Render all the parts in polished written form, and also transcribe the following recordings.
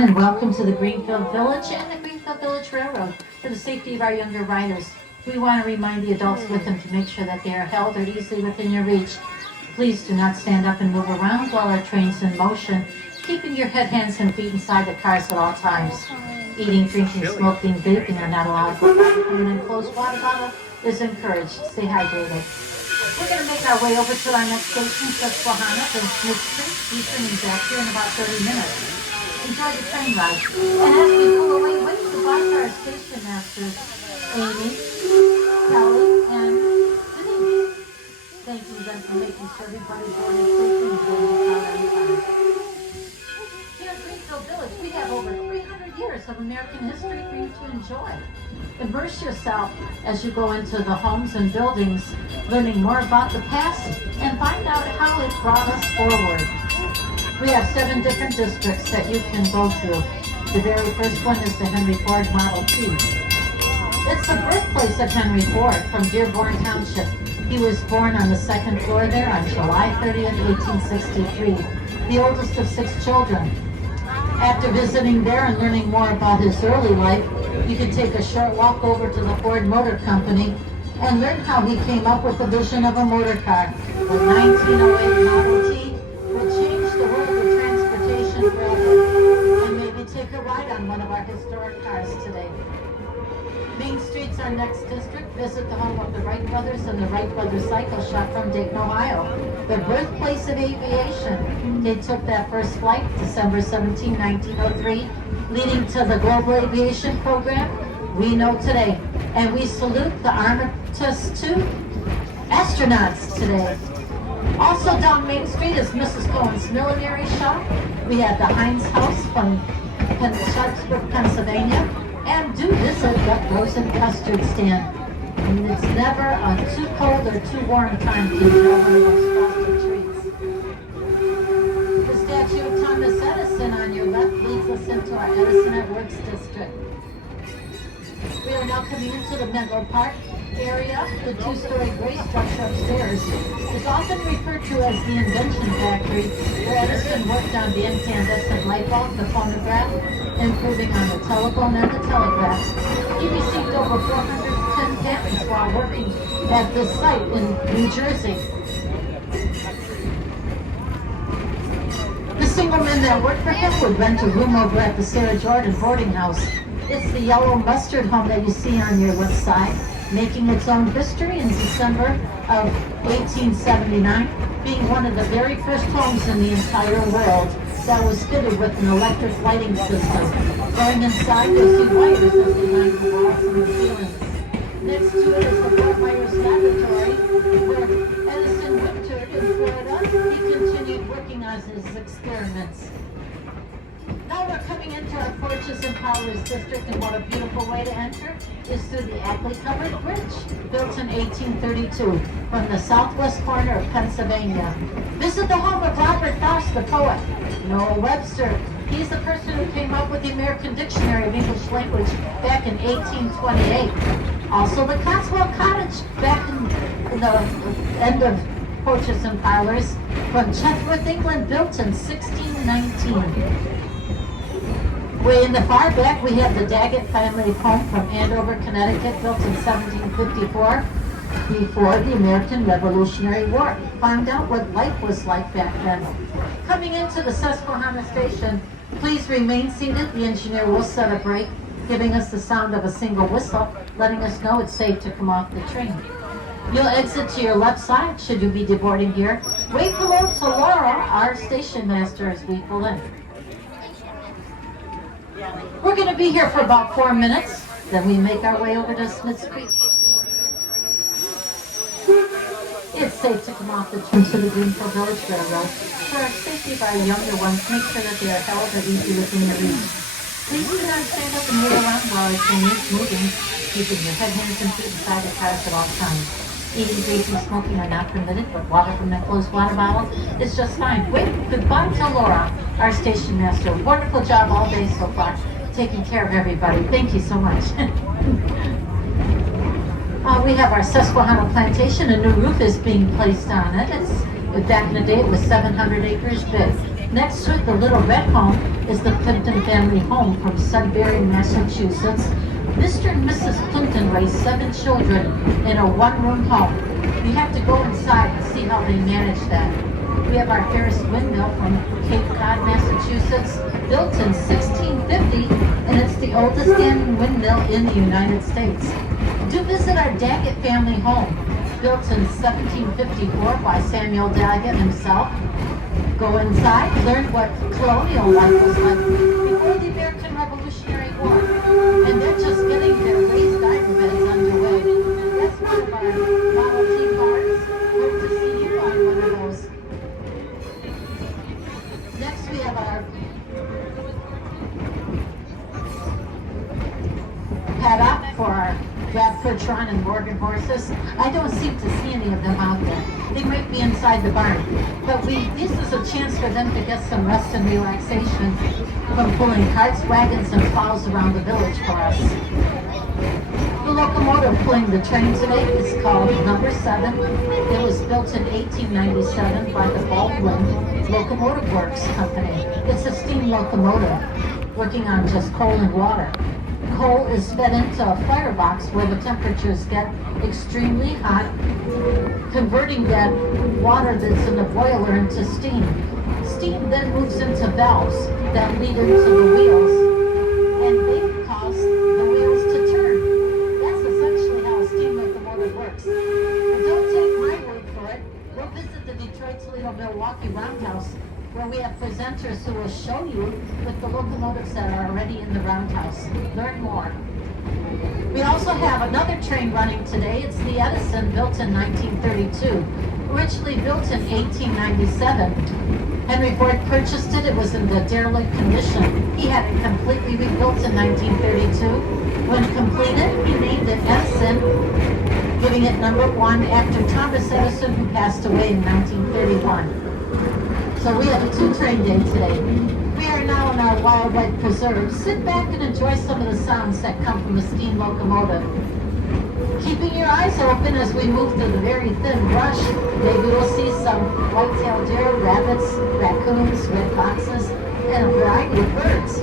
everyone, and welcome to the Greenfield Village and the Greenfield Village Railroad. For the safety of our younger riders, we want to remind the adults with them to make sure that they are held or easily within your reach. Please do not stand up and move around while our train's in motion, keeping your head, hands, and feet inside the cars at all times. Eating, drinking, smoking, vaping are not allowed. Coming in closed water bottle is encouraged. Stay hydrated. We're going to make our way over to our next station, Susquehanna from Smith Street, Eastern and back here in about 30 minutes. Enjoy the train ride. And as we pull away, wave goodbye to our station masters, Amy, Kelly, and Denise. Thank you then for making sure everybody boarded safely and boarded out on time. Here at Greenfield Village, we have over 300 years of American history for you to enjoy. Immerse yourself as you go into the homes and buildings, learning more about the past and find out how it brought us forward. We have 7 different districts that you can go through. The very first one is the Henry Ford Model T. It's the birthplace of Henry Ford from Dearborn Township. He was born on the 2nd floor there on July 30th, 1863, the oldest of 6 children. After visiting there and learning more about his early life, you can take a short walk over to the Ford Motor Company and learn how he came up with the vision of a motor car. The 1908 Model T will change the world of transportation forever. And maybe take a ride on one of our historic cars today. Main Street's our next district. Visit the home of the Wright Brothers and the Wright Brothers Cycle Shop from Dayton, Ohio. The birthplace of aviation. They took that first flight December 17, 1903, leading to the Global Aviation Program we know today. And we salute the Armistice 2 astronauts today. Also down Main Street is Mrs. Cohen's Millinery Shop. We have the Heinz House from Sharpsburg, Pennsylvania. And do visit the frozen custard stand. And it's never a too cold or too warm time to enjoy one of those frosted treats. The statue of Thomas Edison on your left leads us into our Edison at Works district. We are now coming into the Menlo Park area. The 2-story gray structure upstairs is often referred to as the Invention Factory, where Edison worked on the incandescent light bulb, the phonograph, improving on the telephone and the telegraph. He received over 410 patents while working at this site in New Jersey. The single men that worked for him would rent a room over at the Sarah Jordan boarding house. It's the yellow mustard home that you see on your left side, making its own history in December of 1879, being one of the very first homes in the entire world that was fitted with an electric lighting system. Going inside, you'll see wires as they line the walls and the ceilings. Next to it is the Fort Myers Laboratory, where Edison wintered in Florida. He continued working on his experiments. Now we're coming into our Porches and Powers district, and what a beautiful way to enter is through the Ackley Covered Bridge, built in 1832 from the southwest corner of Pennsylvania. Visit the home of Robert Frost, the poet. Noah Webster, he's the person who came up with the American Dictionary of English Language back in 1828. Also the Cotswold Cottage back in the end of Porches and Parlors from Chethworth, England, built in 1619. Way in the far back, we have the Daggett family home from Andover, Connecticut, built in 1754, before the American Revolutionary War. Found out what life was like back then. Coming into the Susquehanna station, please remain seated. The engineer will set a brake, giving us the sound of a single whistle, letting us know it's safe to come off the train. You'll exit to your left side should you be deboarding here. Wave hello to Laura, our station master, as we pull in. We're going to be here for about 4 minutes, then we make our way over to Smith Street. It's safe to come off the train to the Greenfield Village Railroad. For our safety of our younger ones, make sure that they are held or easy within your reach. Please do not stand up and move around while our train is moving, keeping your head, hands, and feet inside the cars at all times. Eating, drinking, smoking are not permitted, but water from that closed water bottle is just fine. Wait, goodbye to Laura, our station master. Wonderful job all day so far, taking care of everybody. Thank you so much. We have our Susquehanna plantation. A new roof is being placed on it. Back in the day, it was 700 acres big. Next to it, the Little Red Home is the Plimpton family home from Sudbury, Massachusetts. Mr. and Mrs. Plimpton raised 7 children in a one-room home. You have to go inside and see how they manage that. We have our Ferris windmill from Cape Cod, Massachusetts, built in 1650, and it's the oldest standing windmill in the United States. Do visit our Daggett family home, built in 1754 by Samuel Daggett himself. Go inside, learn what colonial life was like before the American Revolutionary War. And they're just getting their raised diaper beds underway. That's one of our Model T cars. Hope to see you on one of those. Next we have our paddock for our Bradford Tron and Morgan horses. I don't seem to see any of them out there. They might be inside the barn. But this is a chance for them to get some rest and relaxation from pulling carts, wagons, and plows around the village for us. The locomotive pulling the train today is called Number 7. It was built in 1897 by the Baldwin Locomotive Works Company. It's a steam locomotive working on just coal and water. Coal is fed into a firebox where the temperatures get extremely hot, converting that water that's in the boiler into steam. Steam then moves into valves that lead into the wheels, and they cause the wheels to turn. That's essentially how a steam locomotive works. And don't take my word for it. Go visit the Detroit, Toledo, Milwaukee Roundhouse, where we have presenters who will show you with the locomotives that are already in the roundhouse. Learn more. We also have another train running today. It's the Edison, built in 1932. Originally built in 1897. Henry Ford purchased it. It was in the derelict condition. He had it completely rebuilt in 1932. When completed, he named it Edison, giving it number 1 after Thomas Edison, who passed away in 1931. So we have a 2-train day today. We are now in our Wildlife Preserve. Sit back and enjoy some of the sounds that come from the steam locomotive. Keeping your eyes open as we move through the very thin brush, maybe we'll see some white-tailed deer, rabbits, raccoons, red foxes, and a variety of birds.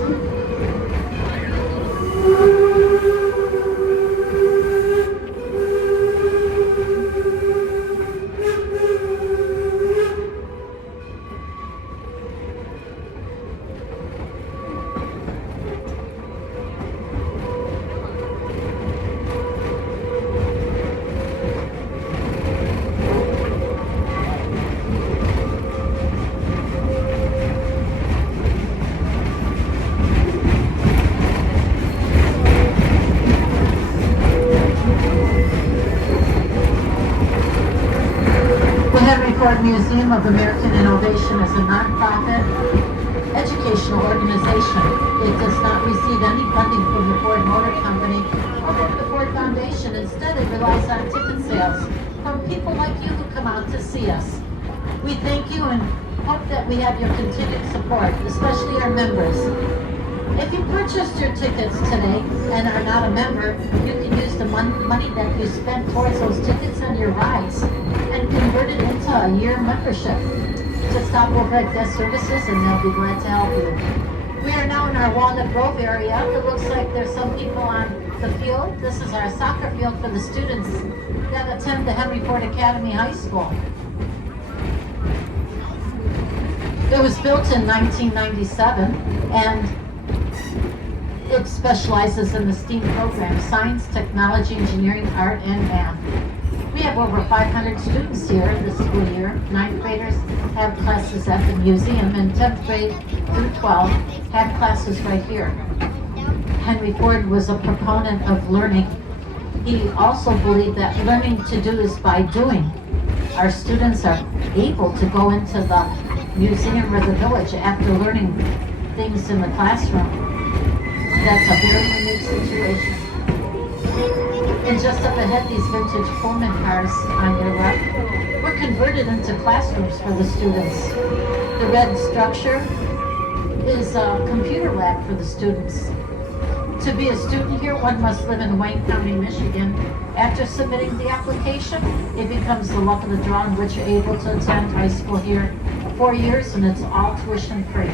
Museum of American Innovation is a nonprofit educational organization. It does not receive any funding from the Ford Motor Company or from the Ford Foundation. Instead, it relies on ticket sales from people like you who come out to see us. We thank you and hope that we have your continued support, especially our members. If you purchased your tickets today and are not a member, you can use the money that you spent towards those tickets and your rides and convert it into a year membership. Just stop over at Guest Services and they'll be glad to help you. We are now in our Walnut Grove area. It looks like there's some people on the field. This is our soccer field for the students that attend the Henry Ford Academy High School. It was built in 1997 and it specializes in the STEAM program: science, technology, engineering, art, and math. We have over 500 students here this school year. 9th graders have classes at the museum, and 10th grade through 12 have classes right here. Henry Ford was a proponent of learning. He also believed that learning to do is by doing. Our students are able to go into the museum or the village after learning things in the classroom. That's a very unique situation. And just up ahead, these vintage Pullman cars on your left were converted into classrooms for the students. The red structure is a computer lab for the students. To be a student here, one must live in Wayne County, Michigan. After submitting the application, it becomes the luck of the draw in which you're able to attend high school here 4 years, and it's all tuition free.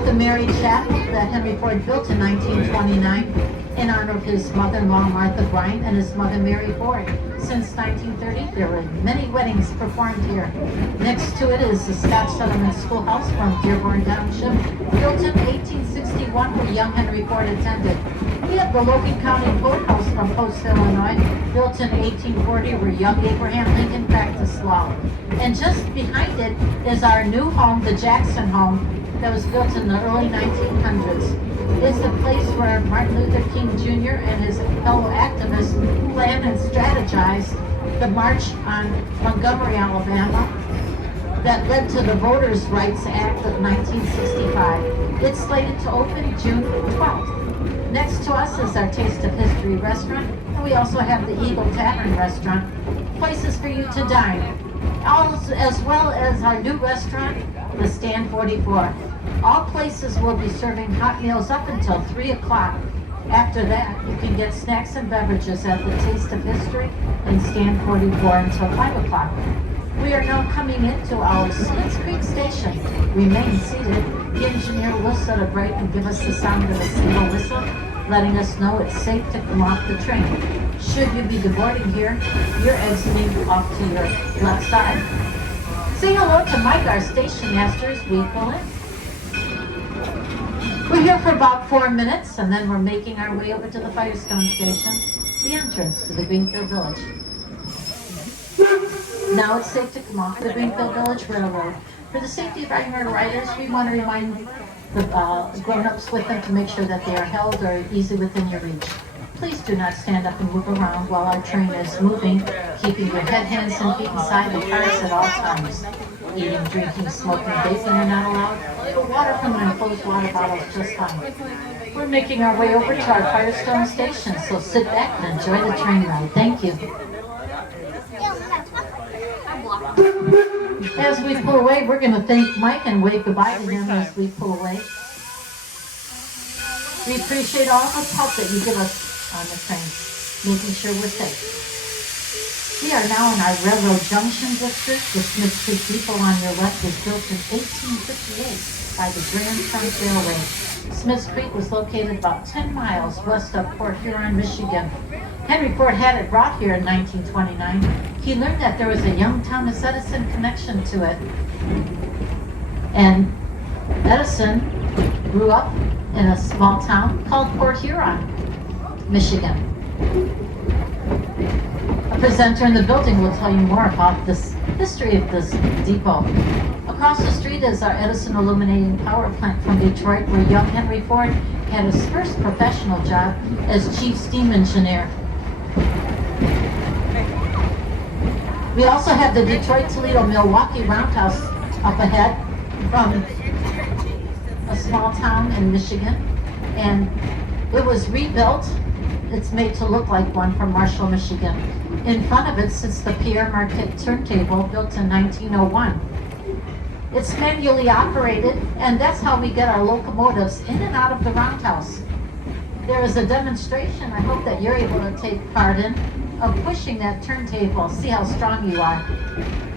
Martha Mary Chapel that Henry Ford built in 1929 in honor of his mother-in-law Martha Bryant and his mother Mary Ford. Since 1930, there were many weddings performed here. Next to it is the Scott Sutherland Schoolhouse from Dearborn Township, built in 1861 where young Henry Ford attended. We have the Logan County Courthouse from Post, Illinois, built in 1840 where young Abraham Lincoln practiced law. And just behind it is our new home, the Jackson home, that was built in the early 1900s. It's the place where Martin Luther King Jr. and his fellow activists planned and strategized the march on Montgomery, Alabama, that led to the Voters' Rights Act of 1965. It's slated to open June 12th. Next to us is our Taste of History restaurant, and we also have the Eagle Tavern restaurant, places for you to dine, as well as our new restaurant, the Stand 44. All places will be serving hot meals up until 3 o'clock. After that, you can get snacks and beverages at the Taste of History and Stand 44 until 5 o'clock. We are now coming into our Smiths Creek station. Remain seated. The engineer will set a brake and give us the sound of a single whistle, letting us know it's safe to come off the train. Should you be deboarding here, you're exiting off to your left side. Say hello to Mike, our station master, as we pull in. We're here for about 4 minutes, and then we're making our way over to the Firestone Station, the entrance to the Greenfield Village. Now it's safe to come off the Greenfield Village Railroad. For the safety of our younger riders, we want to remind the grown-ups with them to make sure that they are held or easily within your reach. Please do not stand up and move around while our train is moving, keeping your head, hands, and feet inside the cars at all times. Eating, drinking, smoking, vaping are not allowed. But water from an enclosed water bottle is just fine. We're making our way over to our Firestone Station, so sit back and enjoy the train ride. Thank you. As we pull away, we're going to thank Mike and wave goodbye to him as we pull away. We appreciate all the help that you give us on the train, making sure we're safe. We are now in our Railroad Junction district. The Smith Creek Depot on your left was built in 1858 by the Grand Trunk Railway. Smiths Creek was located about 10 miles west of Port Huron, Michigan. Henry Ford had it brought here in 1929. He learned that there was a young Thomas Edison connection to it. And Edison grew up in a small town called Port Huron, Michigan. A presenter in the building will tell you more about this history of this depot. Across the street is our Edison Illuminating Power Plant from Detroit, where young Henry Ford had his first professional job as chief steam engineer. We also have the Detroit-Toledo-Milwaukee Roundhouse up ahead from a small town in Michigan, and it was rebuilt. It's made to look like one from Marshall, Michigan. In front of it sits the Pierre Marquette turntable, built in 1901. It's manually operated, and that's how we get our locomotives in and out of the roundhouse. There is a demonstration I hope that you're able to take part in of pushing that turntable. See how strong you are.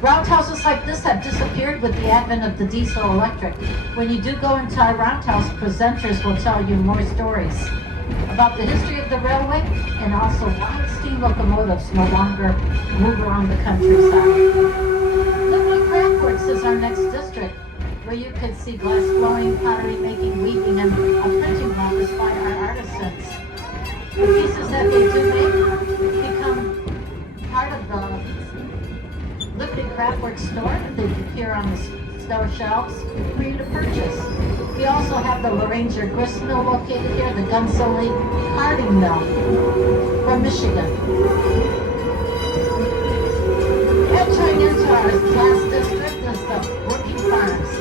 Roundhouses like this have disappeared with the advent of the diesel electric. When you do go into our roundhouse, presenters will tell you more stories about the history of the railway and also why steam locomotives no longer move around the countryside. Liquid Craftworks is our next district, where you can see glass blowing, pottery making, weaving, and a printing office by our artisans. The pieces that they do make become part of the Liquid Craftworks store. They appear on the store shelves for you to purchase. We also have the Laranger Grist Mill located here, the Gunsoli Carding Mill from Michigan. Entering into our last district is the Working Farms.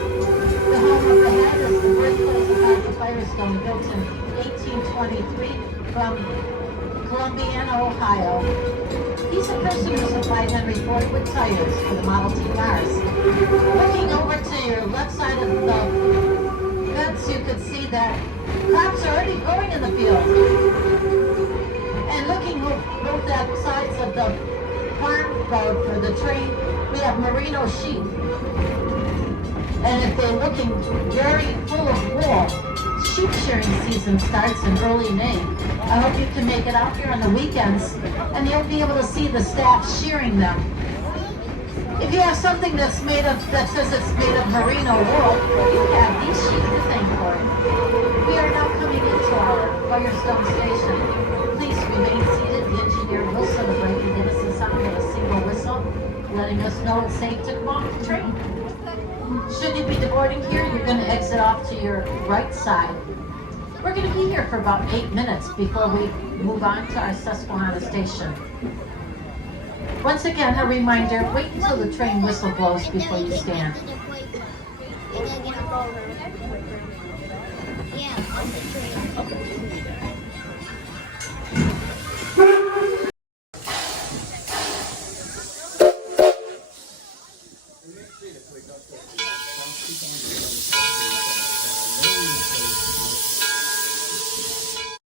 The home of the head is the birthplace of Arthur Firestone, built in 1823 from Columbiana, Ohio. He's a person who supplied Henry Ford with tires for the Model T cars. Looking over to your left side of the fence, you could see that crops are already growing in the field. And looking both at sides of the farm road for the train, we have merino sheep. And if they're looking very full of wool, sheep shearing season starts in early May. I hope you can make it out here on the weekends and you'll be able to see the staff shearing them. If you have something that says it's made of merino wool, you have these sheep to thank for it. We are now coming into our Firestone station. Please remain seated. The engineer will celebrate and give us the sound of a single whistle, letting us know it's safe to come off the train. Should you be boarding here, you're going to exit off to your right side. We're going to be here for about 8 minutes before we move on to our Susquehanna station. Once again, a reminder, wait until the train whistle blows before you stand.